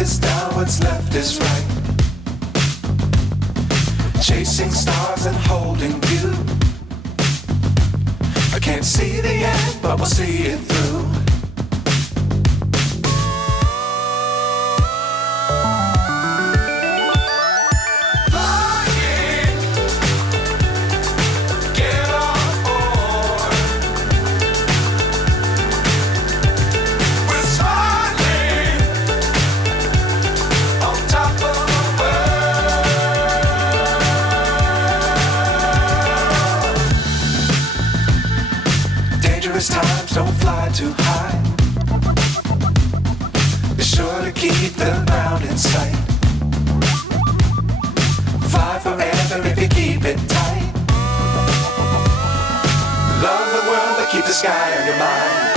is down, what's left is right. Chasing stars and holding you. I can't see the end, but we'll see it through. Times don't fly too high. Be sure to keep the ground in sight. Fly forever if you keep it tight. Love the world, but keep the sky on your mind.